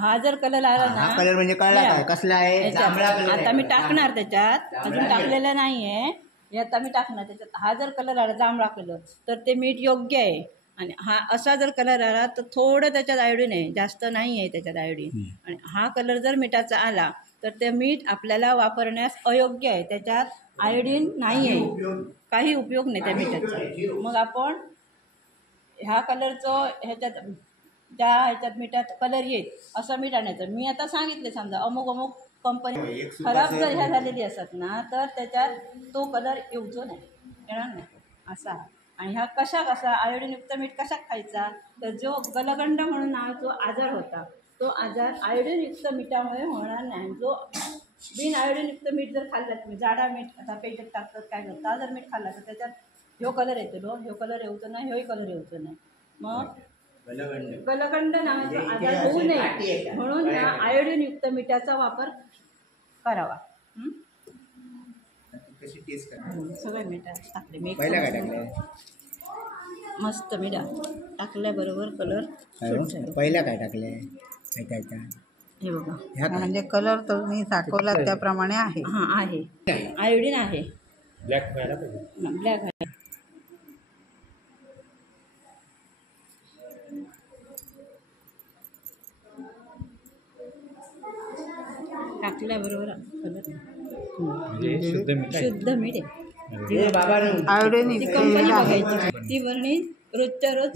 हा जर कलर आला ना, हा कलर म्हणजे कळला काय कसला आहे, जांभळा कलर. आता मी टाकणार त्याच्यात, अजून टाकलेलं नाहीये, हे आता मी टाकणार त्याच्यात. हा जर कलर आला जांभळा कलर तर ते मीठ योग्य आहे. आणि हा असा जर कलर आला तर थोडं त्याच्यात आयोडीन आहे, जास्त नाही आहे त्याच्यात आयोडीन. आणि हा कलर जर मिठाचा आला तर ते मीठ आपल्याला वापरण्यास अयोग्य आहे, त्याच्यात आयोडीन नाही आहे, काही उपयोग नाही त्या मिठाचा. मग आपण ह्या कलरचं ह्याच्यात मिठात कलर येईल असं मीठ आणायचं. मी आता सांगितले समजा अमुक कंपनी खराब जर ह्या झालेली असतात ना तर त्याच्यात तो कलर येऊचो नाही, येणार नाही असा. आणि ह्या कसा आयोडीनयुक्त मीठ कशा खायचा, तर जो गलगंड म्हणून जो आजार होता तो आजार आयोडीनयुक्त मिठामुळे होणार नाही. जो बिन आयोडीनयुक्त मीठ जर खाल्लं, तुम्ही जाडा मीठ आता पेटत टाकतात काय करता, जर मीठ खाल्ला तर त्याच्यात ह्यो कलर येतो, ह्यो कलर येऊचो नाही, ह्योही कलर येऊचो नाही. मग गलगंड नावाचा आजार होऊ नये म्हणून ह्या आयोडीनयुक्त मिठाचा वापर करावा. सगळे मीठ टाकले मी, पहिला काय टाकलं, मस्त मिठा टाकल्याबरोबर कलर. पहिला काय टाकले, हे बघा, म्हणजे कलर तुम्ही दाखवला त्याप्रमाणे आहे. हां आहे, आयोडीन आहे, ब्लॅक व्हायला पाहिजे. ब्लॅक आहे. टाकल्याबरोबर कलर शुद्ध मीठ आहे. आयोडीन ती कंपनी बघायची, ती वर्णी रोजच्या रोज